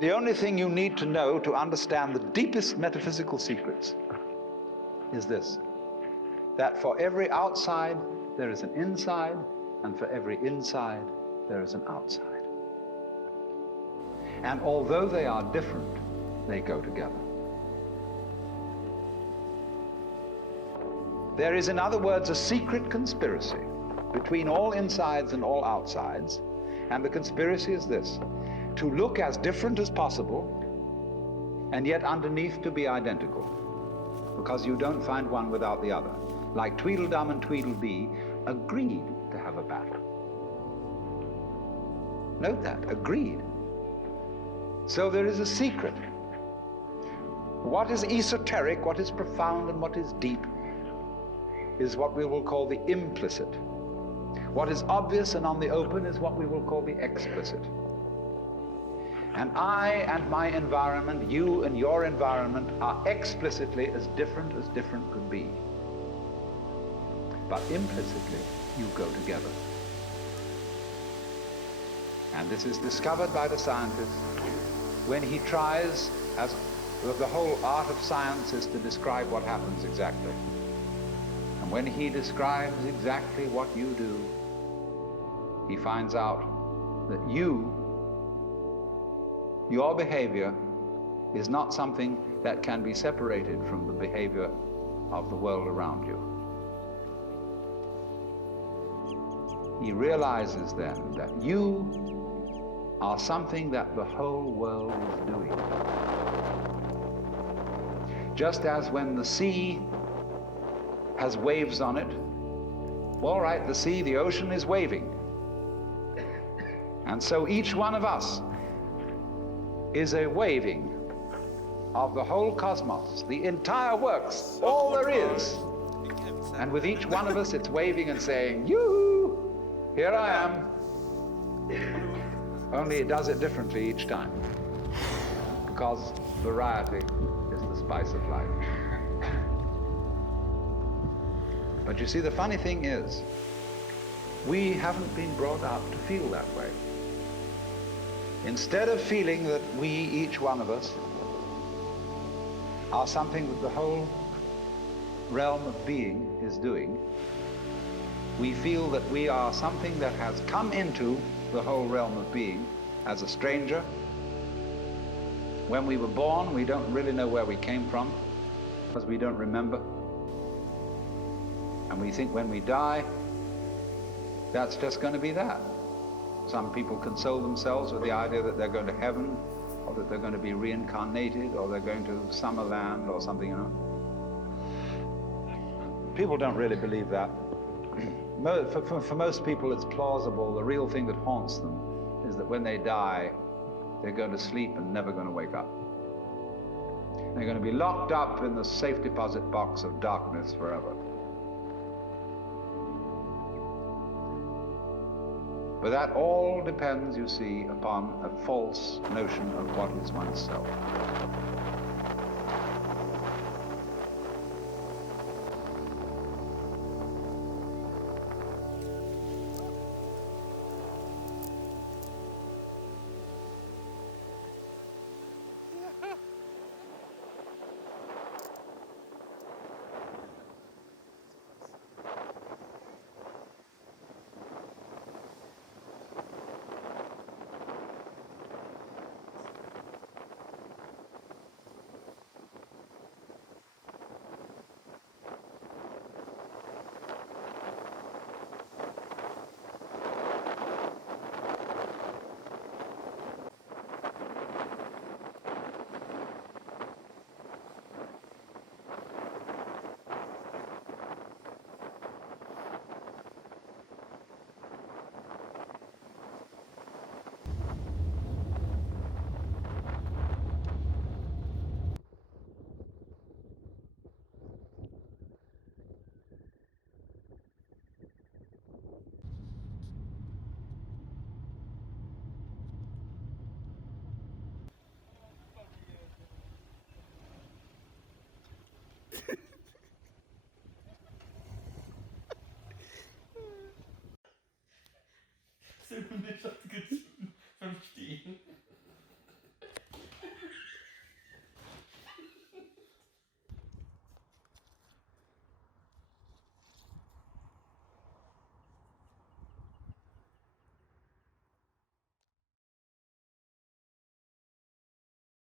The only thing you need to know to understand the deepest metaphysical secrets is this: that for every outside there is an inside, and for every inside there is an outside. And although they are different, they go together. There is, in other words, a secret conspiracy between all insides and all outsides, and the conspiracy is this: to look as different as possible, and yet underneath to be identical, because you don't find one without the other. Like Tweedledum and Tweedledee agreed to have a battle. Note that, agreed. So there is a secret. What is esoteric, what is profound, and what is deep is what we will call the implicit. What is obvious and on the open is what we will call the explicit. And I and my environment, you and your environment, are explicitly as different could be. But implicitly, you go together. And this is discovered by the scientist when he tries, as the whole art of science is to describe what happens exactly. And when he describes exactly what you do, he finds out that your behavior is not something that can be separated from the behavior of the world around you. He realizes then that you are something that the whole world is doing. Just as when the sea has waves on it, all right, the sea, the ocean is waving. And so each one of us is a waving of the whole cosmos, the entire works, all there is. And with each one of us, it's waving and saying, "Yoo-hoo, here I am." Only it does it differently each time, because variety is the spice of life. But you see, the funny thing is, we haven't been brought up to feel that way. Instead of feeling that we, each one of us, are something that the whole realm of being is doing, we feel that we are something that has come into the whole realm of being as a stranger. When we were born, we don't really know where we came from, because we don't remember. And we think when we die, that's just going to be that. Some people console themselves with the idea that they're going to heaven, or that they're going to be reincarnated, or they're going to Summerland or something, you know. People don't really believe that. For most people, it's plausible. The real thing that haunts them is that when they die, they're going to sleep and never going to wake up. They're going to be locked up in the safe deposit box of darkness forever. But that all depends, you see, upon a false notion of what is oneself. Senin de şarkı